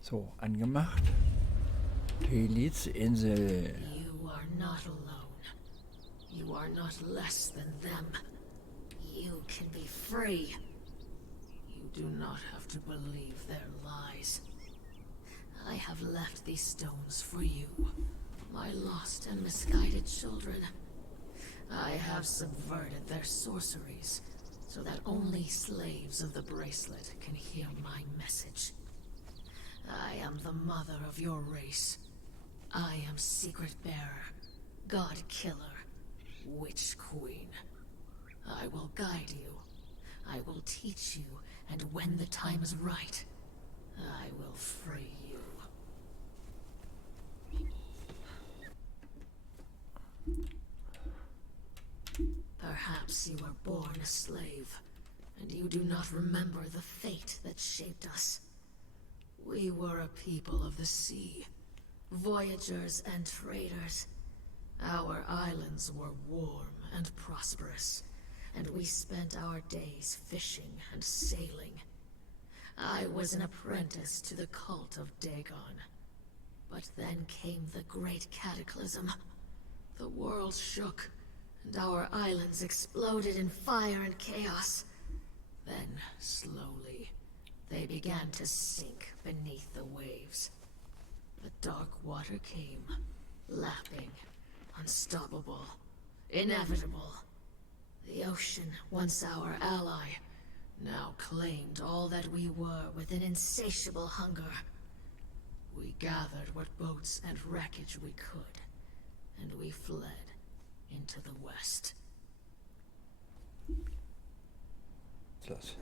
So, angemacht. Telizinsel. You are not alone. You are not less than them. You can be free. You do not have to believe their lies. I have left these stones for you, my lost and misguided children. I have subverted their sorceries, so that only slaves of the bracelet can hear my message. I am the mother of your race. I am Secret Bearer, God Killer, Witch Queen. I will guide you. I will teach you, and when the time is right, I will free you. Perhaps you were born a slave, and you do not remember the fate that shaped us. We were a people of the sea, voyagers and traders. Our islands were warm and prosperous, and we spent our days fishing and sailing. I was an apprentice to the cult of Dagon. But then came the great cataclysm. The world shook, and our islands exploded in fire and chaos. Then, slowly, they began to sink beneath the waves. The dark water came, lapping, unstoppable, inevitable. The ocean, once our ally, now claimed all that we were with an insatiable hunger. We gathered what boats and wreckage we could, and we fled into the west. Das.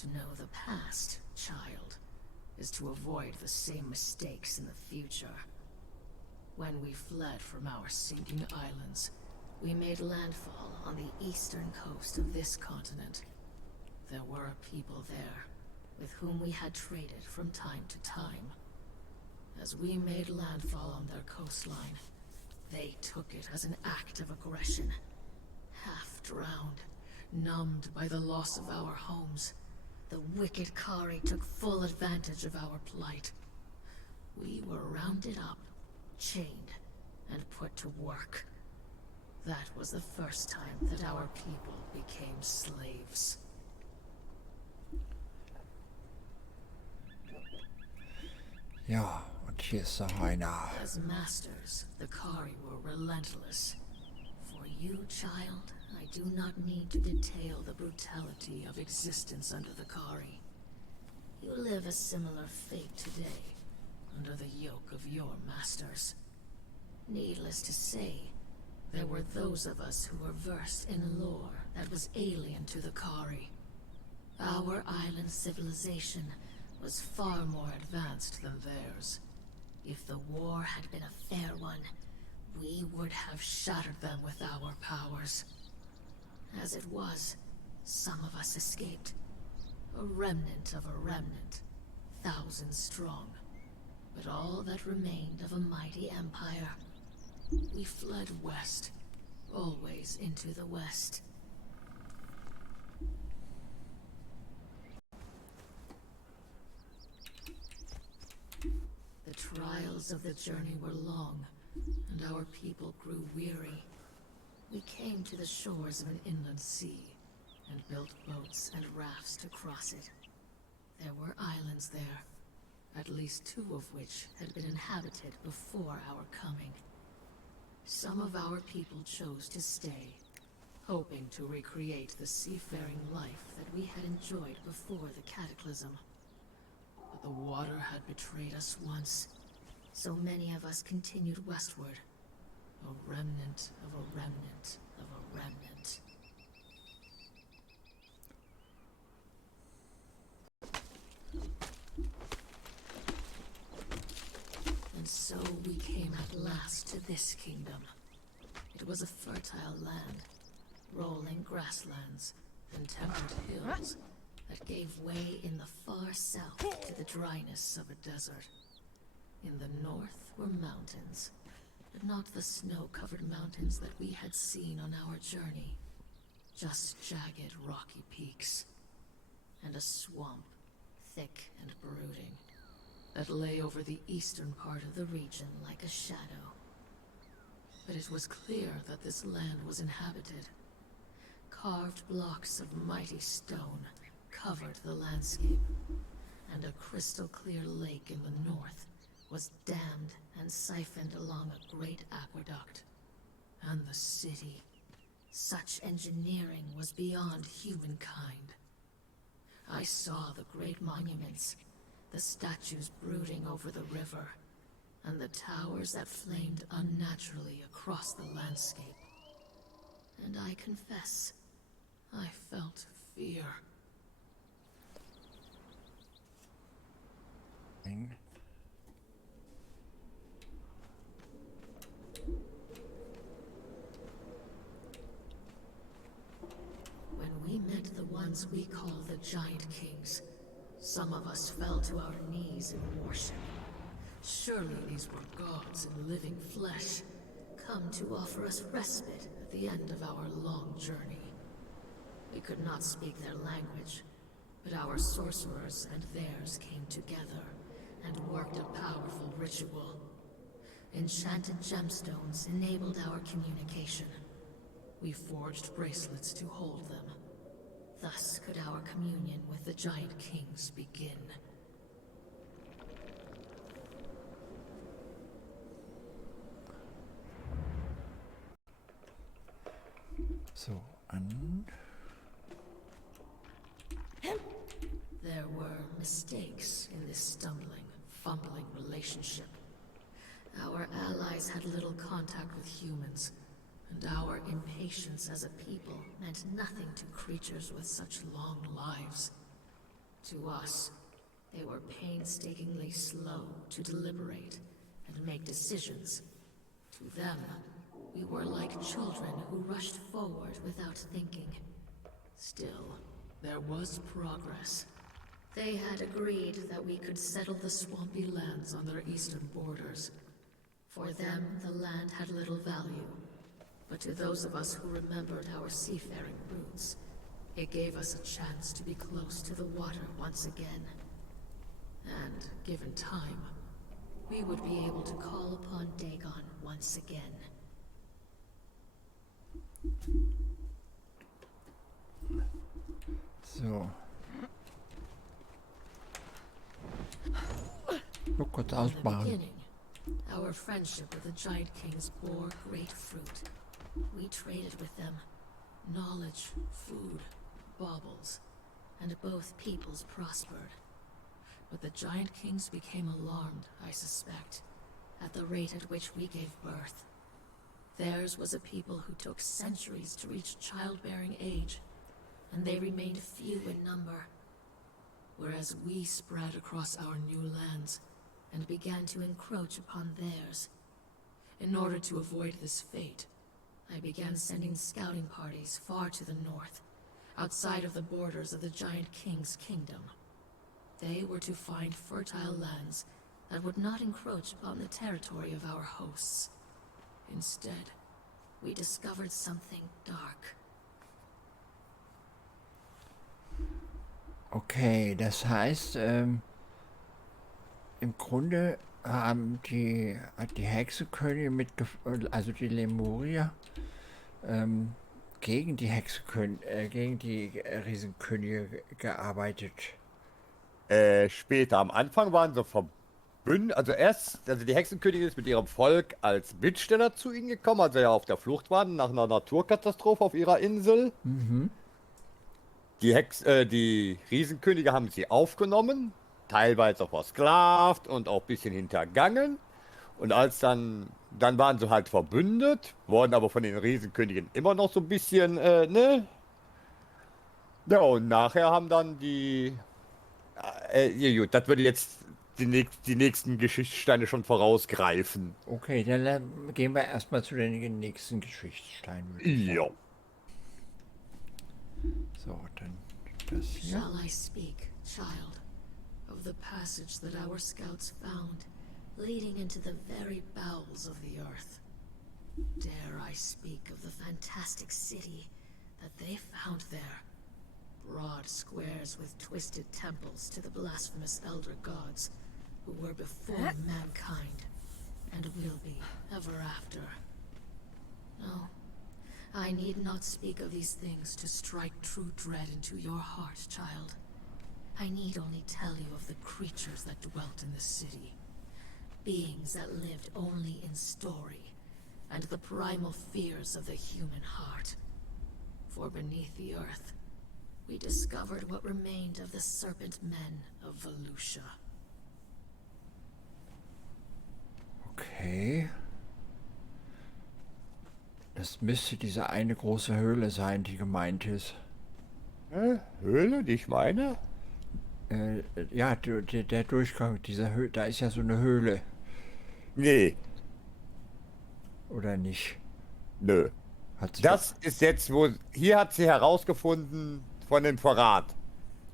To know the past, child, is to avoid the same mistakes in the future. When we fled from our sinking islands, we made landfall on the eastern coast of this continent. There were a people there, with whom we had traded from time to time. As we made landfall on their coastline, they took it as an act of aggression. Half drowned, numbed by the loss of our homes, the wicked Kari took full advantage of our plight. We were rounded up, chained, and put to work. That was the first time that our people became slaves. Ja, und hier ist noch einer. As masters, the Kari were relentless. For you, child, I do not need to detail the brutality of existence under the Kari. You live a similar fate today, under the yoke of your masters. Needless to say, there were those of us who were versed in lore that was alien to the Kari. Our island civilization was far more advanced than theirs. If the war had been a fair one, we would have shattered them with our powers. As it was, some of us escaped. A remnant of a remnant, thousands strong. But all that remained of a mighty empire. We fled west, always into the west. The trials of the journey were long, and our people grew weary. We came to the shores of an inland sea, and built boats and rafts to cross it. There were islands there, at least 2 of which had been inhabited before our coming. Some of our people chose to stay, hoping to recreate the seafaring life that we had enjoyed before the cataclysm. But the water had betrayed us once, so many of us continued westward. A remnant of a remnant of a remnant. And so we came at last to this kingdom. It was a fertile land, rolling grasslands and temperate hills that gave way in the far south to the dryness of a desert. In the north were mountains, but not the snow-covered mountains that we had seen on our journey. Just jagged, rocky peaks. And a swamp thick and brooding, that lay over the eastern part of the region like a shadow. But it was clear that this land was inhabited. Carved blocks of mighty stone covered the landscape, and a crystal-clear lake in the north was dammed and siphoned along a great aqueduct. And the city, such engineering was beyond humankind. I saw the great monuments, the statues brooding over the river, and the towers that flamed unnaturally across the landscape. And I confess, I felt fear. When we met the ones we call the Giant Kings, some of us fell to our knees in worship. Surely these were gods in living flesh, come to offer us respite at the end of our long journey. We could not speak their language, but our sorcerers and theirs came together and worked a powerful ritual. Enchanted gemstones enabled our communication. We forged bracelets to hold them. Thus could our communion with the Giant Kings begin. So, and... There were mistakes in this stumbling, fumbling relationship. Our allies had little contact with humans, and our impatience as a people meant nothing to creatures with such long lives. To us, they were painstakingly slow to deliberate and make decisions. To them, we were like children who rushed forward without thinking. Still, there was progress. They had agreed that we could settle the swampy lands on their eastern borders. For them, the land had little value. But to those of us who remembered our seafaring roots, it gave us a chance to be close to the water once again. And, given time, we would be able to call upon Dagon once again. So. Nur kurz In the ausbauen. beginning, our friendship with the Giant Kings bore great fruit. We traded with them knowledge, food, baubles, and both peoples prospered. But the Giant Kings became alarmed, I suspect, at the rate at which we gave birth. Theirs was a people who took centuries to reach childbearing age, and they remained few in number. Whereas we spread across our new lands and began to encroach upon theirs. In order to avoid this fate, I began sending scouting parties far to the north, outside of the borders of the Giant King's kingdom. They were to find fertile lands that would not encroach upon the territory of our hosts. Instead, we discovered something dark. Okay, das heißt, im Grunde hat die Hexenkönige also die Lemurier, gegen die gegen die Riesenkönige gearbeitet. Später, am Anfang waren sie verbündet, also die Hexenkönigin ist mit ihrem Volk als Bittsteller zu ihnen gekommen, als sie ja auf der Flucht waren nach einer Naturkatastrophe auf ihrer Insel. Mhm. Die Riesenkönige haben sie aufgenommen, teilweise auch versklavt und auch ein bisschen hintergangen. Und als dann waren sie halt verbündet, wurden aber von den Riesenkönigen immer noch so ein bisschen, ne? Ja, und nachher haben dann ja, gut, das würde jetzt die nächsten Geschichtssteine schon vorausgreifen. Okay, dann gehen wir erstmal zu den nächsten Geschichtssteinen. würde ich sagen. Ja. So, dann das hier. Shall I speak, child, of the passage that our scouts found, leading into the very bowels of the earth? Dare I speak of the fantastic city that they found there? Broad squares with twisted temples to the blasphemous elder gods who were before mankind and will be ever after. No, I need not speak of these things to strike true dread into your heart, child. I need only tell you of the creatures that dwelt in the city. Beings that lived only in story, and the primal fears of the human heart. For beneath the earth, we discovered what remained of the serpent men of Volusia. Okay. Das müsste diese eine große Höhle sein, die gemeint ist. Höhle, die ich meine? Ja, der Durchgang dieser Höhle, da ist ja so eine Höhle, Nee, oder nicht? nö. Hat sie Das ist jetzt, hier hat sie herausgefunden von dem Verrat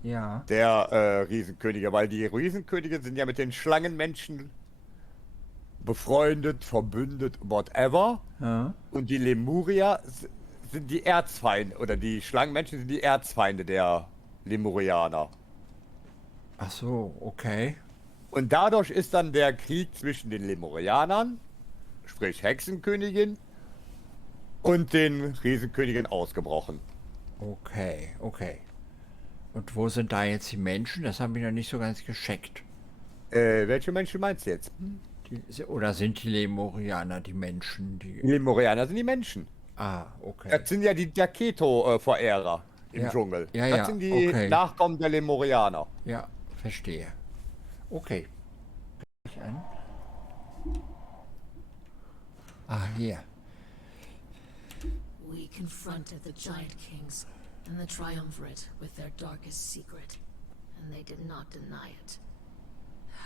Ja. der Riesenkönige, weil die Riesenkönige sind ja mit den Schlangenmenschen befreundet, verbündet, whatever. Ja. Und die Lemurier sind die Erzfeinde, oder die Schlangenmenschen sind die Erzfeinde der Lemurianer. Ach so, okay. Und dadurch ist dann der Krieg zwischen den Lemurianern, sprich Hexenkönigin, und den Riesenkönigen ausgebrochen. Okay, okay. Und wo sind da jetzt die Menschen? Das haben wir noch nicht so ganz gecheckt. Welche Menschen meinst du jetzt? Oder sind die Lemurianer die Menschen? Die Lemurianer sind die Menschen. Ah, okay. Das sind ja die Daketo-Verehrer im Ja. Dschungel. Ja, das ja, sind die okay. Nachkommen der Lemurianer. Ja, verstehe. Okay. Ich an. Ah, hier. We confronted the Giant Kings and the Triumvirate with their darkest secret, and they did not deny it.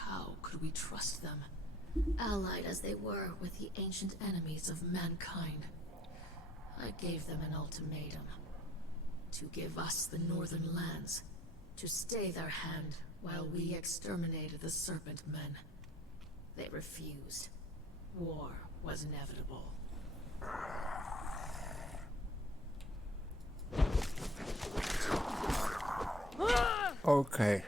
How could we trust them? Allied as they were with the ancient enemies of mankind. I gave them an ultimatum. To give us the northern lands. To stay their hand while we exterminated the Serpent Men. They refused. War was inevitable. Okay.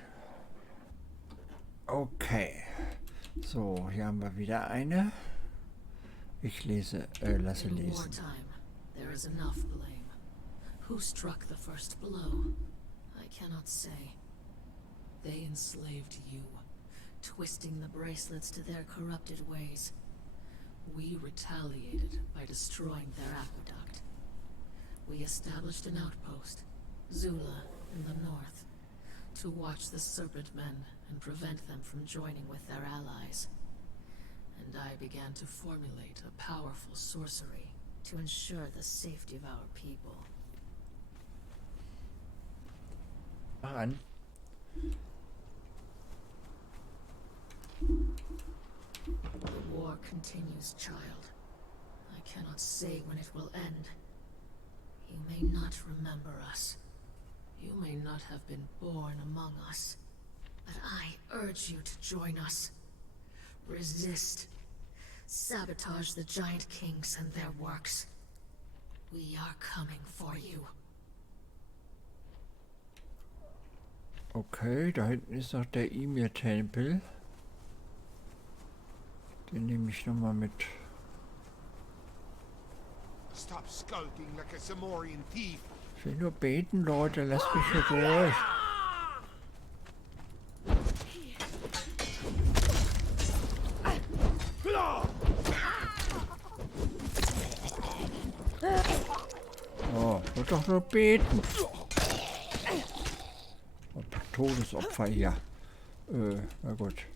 Okay. So, hier haben wir wieder eine. Ich lasse In lesen. wartime, there is enough blame. Who struck the first blow? I cannot say. They enslaved you, twisting the bracelets to their corrupted ways. We retaliated by destroying their aqueduct. We established an outpost, Zula, in the north, to watch the Serpent Men and prevent them from joining with their allies. And I began to formulate a powerful sorcery to ensure the safety of our people. Mach an. The war continues, child. I cannot say when it will end. You may not remember us. You may not have been born among us. But I urge you to join us. Resist. Sabotage the Giant Kings and their works. We are coming for you. Okay, da hinten ist noch der Ymir-Tempel. Den nehme ich nochmal mit. Stop skulking like a Zamorian thief. Ich will nur beten, Leute, lasst mich hier durch. Oh, ich will doch nur beten. Und Todesopfer hier. Na gut.